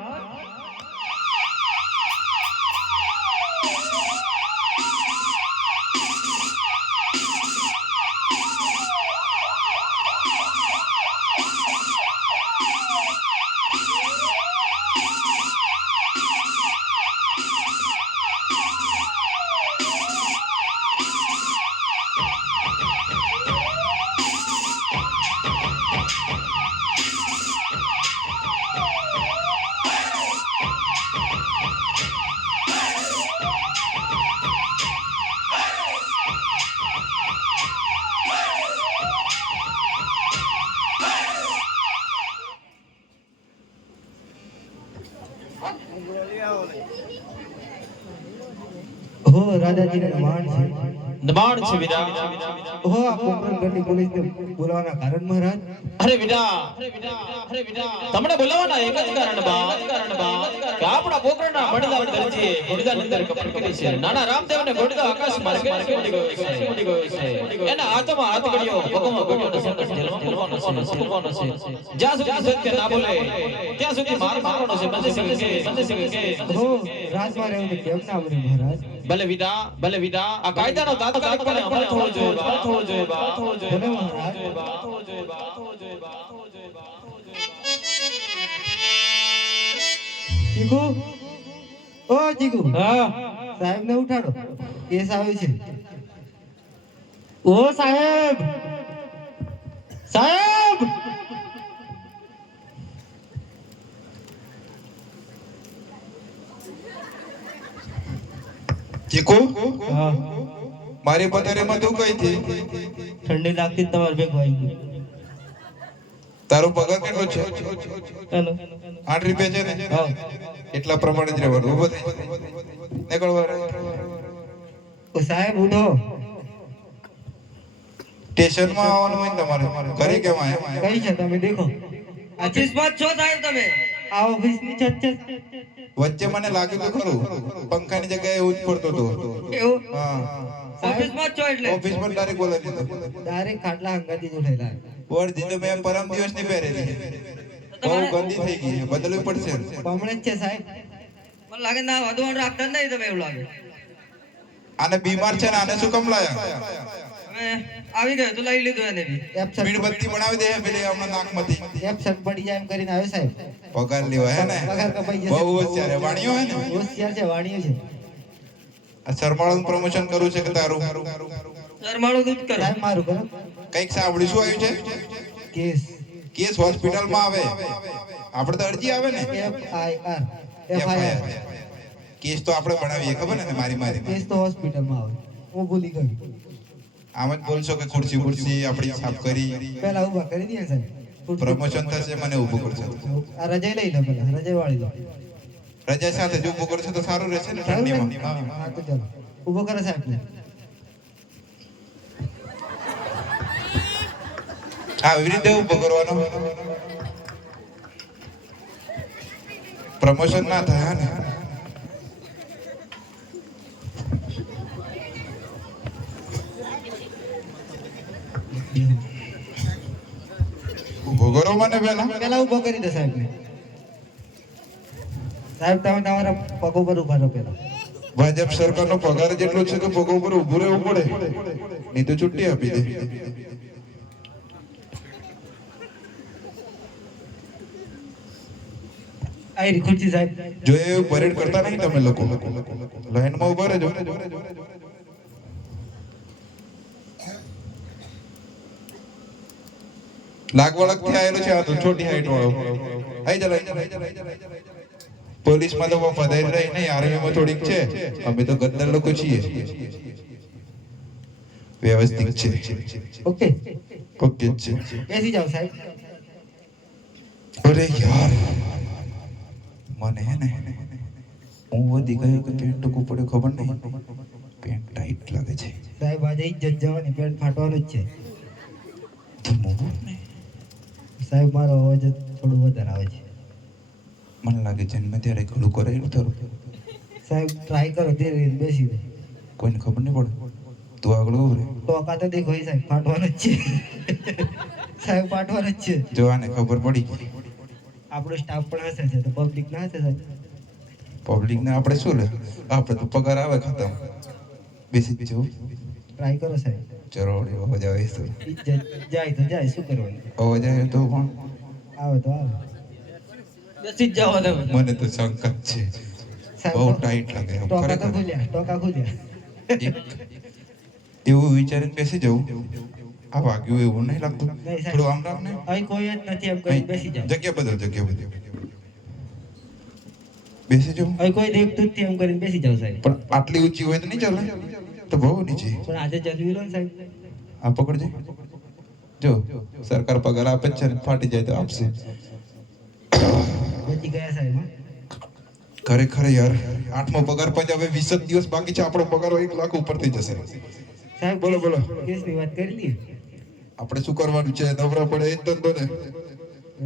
રાજાજીને દબાણ છે દબાણ છે વીરા ઓહો આ પોકરણગઢની પોલીસને બોલાવવાના કારણ મહારાજ અરે વીરા તમને બોલાવવાના એક જ કારણ બા કે આપણા પોકરણના બળદાન દરજીએ ઘોડીદાની અંદર કપટ કરી છે નાના રામદેવને ઘોડીદા આકાશ માર્ગે ઉડી ગયો છે એના હાથમાં હાથ કર્યો ભગવાન ઘોડીનો સંકટ ઝેલવાનો છે જ્યાં સુધી સત્ય ના બોલે ત્યાં સુધી માર મારવાનો છે બંને સિંહ કે ઓહો રાજમાં રહેવું કેમ ના બને મહારાજ ભલે વિદા આ કાયદાનો તાત્કાલિકપણે અમલ થવો જોઈએ બા ભલે મહારાજ ચીકુ ઓ ચીકુ હા સાહેબને ઉઠાડો કેસ આવે છે ઓ સાહેબ સાહેબ ચીકુ હા મારી પથારીમાં તું કઈ થી ઠંડી લાગતી તમારે ભેગું આવી ગયું તારો પગાર કેટલો છે ચાલો 8 રૂપિયા છે ને હા એટલા પ્રમાણે જ રહેવાનું ઉભો થઈ નીકળવા ઓ સાહેબ ઉઠો સ્ટેશનમાં આવવાનું હોય ને તમારે ઘરે કેમ આયા કઈ છે તમે દેખો ઓફિસમાં છો સાહેબ તમે આ ઓફિસની છત છે વચ્ચે મને લાગ્યું તો ખરું પંખાની જગ્યાએ એવું જ પડતો હતો એવું હા ઓફિસમાં છો એટલે ઓફિસ પર ડાયરેક્ટ બોલાવી દીધો ડાયરેક્ટ ખાટલા હંગાતી જ ઉઠેલા વર્દી તો મેં પરમ દિવસ ની પહેરેલી બહુ ગંદી થઈ ગઈ છે. બદલવી પડશે બમણે જ છે સાહેબ મને લાગે ના વધવાનું રાખતા નહીં તમે એવું લાગે આને બીમાર છે ને આને શું કમ લાયા અમે આવી ગયો તો લઈ લીધું એને બી એબસન્ટ મીણબત્તી બનાવી દે પેલી હમણાં નાકમાંથી એબસન્ટ પડી જાય એમ કરીને આવ્યો સાહેબ પગાર લેવા હે ને પગાર કપાઈ જશે બહુ હોશિયાર હે વાણીઓ હે ને હોશિયાર છે વાણીઓ છે આ શર્માળાનું પ્રમોશન કરવું છે કે તારું સર મારું દૂધ કરો સાહેબ મારું કરો કઈક સાંભળ્યું શું આવ્યું છે કેસ કેસ હોસ્પિટલમાં આવે આપણે તો અરજી આવે ને FIR FIR. FIR કેસ તો આપણે બનાવીએ ખબર ને મારી કેસ તો હોસ્પિટલમાં આવે હું ભૂલી ગયો આમ જ બોલશો કે ખુરશી ખુરશી આપણી સાફ કરી પહેલા ઊભા કરી દે સાહેબ પ્રમોશન થશે મને ઊભું કરશે આ રજા લઈ લો પહેલા રજા વાળી લો રજા સાથે જ ઊભું કરશે તો સારું રહેશે ને સારું ને? ઠંડીમાં હા તો ચાલો ઊભો કરો સાહેબ ને આવી રીતે ઊભો કરવાનો પ્રમોશન ના થાય ને ઊભો કરો મને પહેલા ઊભો કરી દો સાહેબ ને સાહેબ તમે તમારા પગ ઉપર ઊભા રહો પહેલા ભાજપ સરકારનો પગાર જેટલો છે કે પગ ઉપર ઊભું રહેવું પડે નહીં તો છુટ્ટી આપી દે આઈ ખુરશી સાહેબ જો એ પરેડ કરતા નહીં તમે લોકો લાઈનમાં ઉભા રહેજો લાગવળગ થી આયેલો છે આ તો છોટી હાઈટ વાળો આઈ જા પોલીસ માં તો વફાદારી રહી નહીં આર્મી માં થોડીક છે અમે તો ગદ્દાર લોકો છીએ વ્યવસ્થિત છે ઓકે ઓકે છે બેસી જાઓ સાહેબ અરે યાર મને હે ને હું વધી ગયો કે પેન્ટ ટૂંકું પડ્યું ખબર નહીં પેન્ટ ટાઈટ લાગે છે સાહેબ આજે ઇજ્જત જવાની પેન્ટ ફાટવાનું જ છે ધીમું બોલ ને સાહેબ મારો અવાજ જ થોડું વધારે આવે છે મને લાગે જન્મ ત્યારે ઘણું કરેલું તારું સાહેબ ટ્રાય કરો ધીરે ધીરે બેસી દે કોઈને ખબર નહીં પડે તું આગળ ઉભરે ટોકા તો દેખો સાહેબ ફાટવાનું જ છે સાહેબ ફાટવાનું જ છે જો આને ખબર પડી આપણો સ્ટાફ પણ હશે છે તો પબ્લિક ના હશે સાહેબ પબ્લિક ને આપણે શું લે આપણે તો પગાર આવે ખતમ બેસી જ જવું ટ્રાય કરો સાહેબ ચલો અવાજ આવે તો ઇજ્જત જાય તો જાય શું કરવાનું અવાજ આવે તો પણ આવે તો આવે બેસી જ જાઓ તમે મને તો શંકા જ છે બહુ ટાઈટ લાગે આમ ટોકા તો ખરેખર. ખુલ્યા ટોકા ખુલ્યા એવું વિચારીને બેસી જવું આ વાગ્યું એવું નહીં લાગતું નહીં સાહેબ. થોડું આમ રાખ ને અહીં કોઈ જ નથી એમ કરી બેસી જાઓ જગ્યા બદલ બેસી જાઉં અહીં કોઈ દેખતું જ નથી એમ કરીને બેસી જાઓ સાહેબ પણ આટલી ઊંચી હોય તો નહીં ચાલે તો બહુ નીચે પણ આજે જલવી લો ને સાહેબ આ પકડજે જો સરકાર પગાર આપે જ છે ને ફાટી જાય તો આપશે બચી ગયા સાહેબ હા? ખરેખર યાર 8મો પગાર પછી હવે 20 જ દિવસ બાકી છે, આપણો પગાર 1 લાખ ઉપર થઈ જશે. સાહેબ બોલો બોલો, કેસની વાત કરી દી. આપણે શું કરવાનું છે? નવરા પડે એ જ ધંધો ને.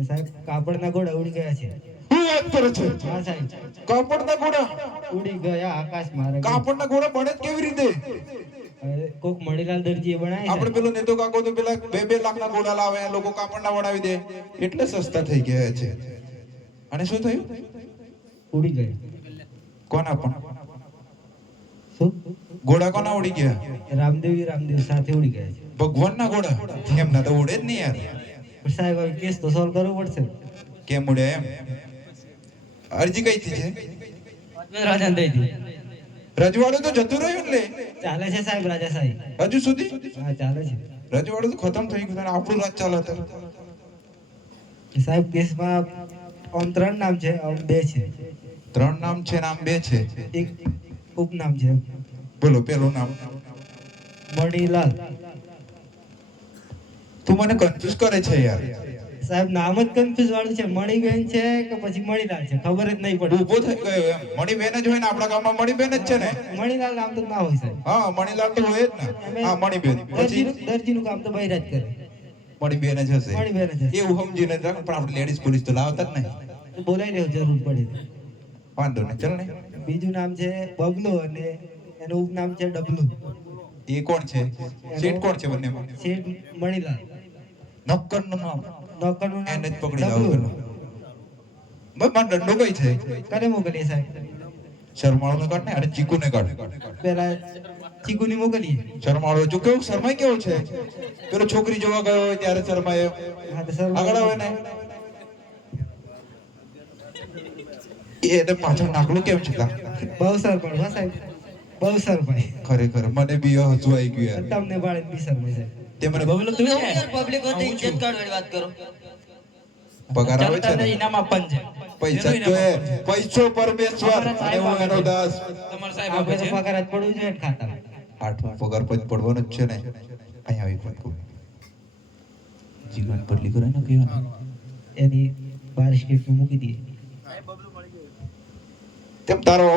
સાહેબ કાપડના ઘોડા ઉડી ગયા છે. શું વાત કરે છે? હા સાહેબ, કાપડના ઘોડા? ઉડી ગયા આકાશમાં. કાપડના ઘોડા બને જ કેવી રીતે? કોક મણીલાલ દરજીએ બનાવી આપણે પેલો નેતો કાકો તો પેલા 2-2 લાખના ઘોડા લાવે, લોકો કાપડના બનાવી દે, એટલે સસ્તા થઈ ગયા છે. અને શું થયું? ઉડી ગયા. કોના પણ શું? ઘોડા કોના ઉડી ગયા? રામદેવ સાથે ઉડી ગયા છે. ભગવાનના ઘોડા? એમના તો ઉડે જ નહીં યાર. પણ સાહેબ હવે કેસ તો સોલ્વ કરવો પડશે. કેમ ઉડે એમ? અરજી કઈ થી છે? રાજા દઈ દી. રજવાડું તો જતું રહ્યું એટલે ચાલે છે સાહેબ, રાજા સાહેબ. હજુ સુધી હા ચાલે છે રજવાડું તો ખતમ થઈ ગયું અને આપણું રાજ ચાલે છે. સાહેબ. કેસમાં આમ 3 નામ છે, આમ 2 છે. 3 નામ છે, નામ 2 છે. એક ઉપનામ છે. બોલો પેલું નામ. મણીલાલ. તું મને કન્ફ્યુઝ કરે છે યાર. સાહેબ નામ જ કન્ફ્યુઝ વાળું છે. મણીબેન છે કે પછી મણીલાલ છે, ખબર જ નહીં પડે. ઊભો થઈ ગયો એમ. મણીબેન જ હોય ને, આપણા ગામમાં મણીબેન જ છે ને. મણીલાલ નામ તો ના હોય સાહેબ. હા, મણીલાલ તો હોય જ ને. હા, મણીબેન. પછી દરજીનું કામ તો બૈરાજ કરે. મણીબેન જ હશે. મણીબેન જ હશે. એવું સમજીને રાખ, પણ આપણે લેડીઝ પોલીસ તો લાવતા જ નહીં. બોલાઈ લેવું જરૂર પડે. વાંધો નહીં, ચાલ ને. બીજું નામ છે બબલુ અને એનું ઉપનામ છે ડબલુ. એ કોણ છે? સીટ કોણ છે બંનેમાં? શેઠ મણીલાલ. નોકરનું નામ નોકરનું નામ એને જ પકડી લાવો પેલો. બસ મારો દંડો કઈ છે? કરે મોકલીએ સાહેબ. શરમાળો ને કાઢ ને, અને ચીકુ ને કાઢ. પેલા ચીકુની મોકલીએ. શરમાળો જો કેવું શરમાય કેવો છે? પેલો છોકરી જોવા ગયો હોય ત્યારે શરમાય. હા તો સર આગળ આવે ને એને પાછળ નાકલું કેમ છે? બહુ સર પણ હા સાહેબ, બહુ સર ભાઈ. ખરેખર મને બી હસવું આવી ગયું યાર. તમને બાળક બી સર ભાઈ સાહેબ. તે મને બબલુ તું યાર પબ્લિક હોતે ઇજ્જત કાઢવાની વાત કરો. પગાર આવે છે ને? ઇનામ આપન છે. પૈસા જોઈએ, પૈસો પરમેશ્વર અને હું એનો દાસ. તમાર સાહેબ આપણે આપે તો છે. પગાર જ પડવું જોઈએ ને ખાતા. 8મો પગાર પછી પડવાનો જ છે ને. અહીંયા આવી વાત કહું. જીવન બદલી કરે ને કહેવાનું. એની 12 સ્ટેપ મૂકી દઈએ. તેમ તારો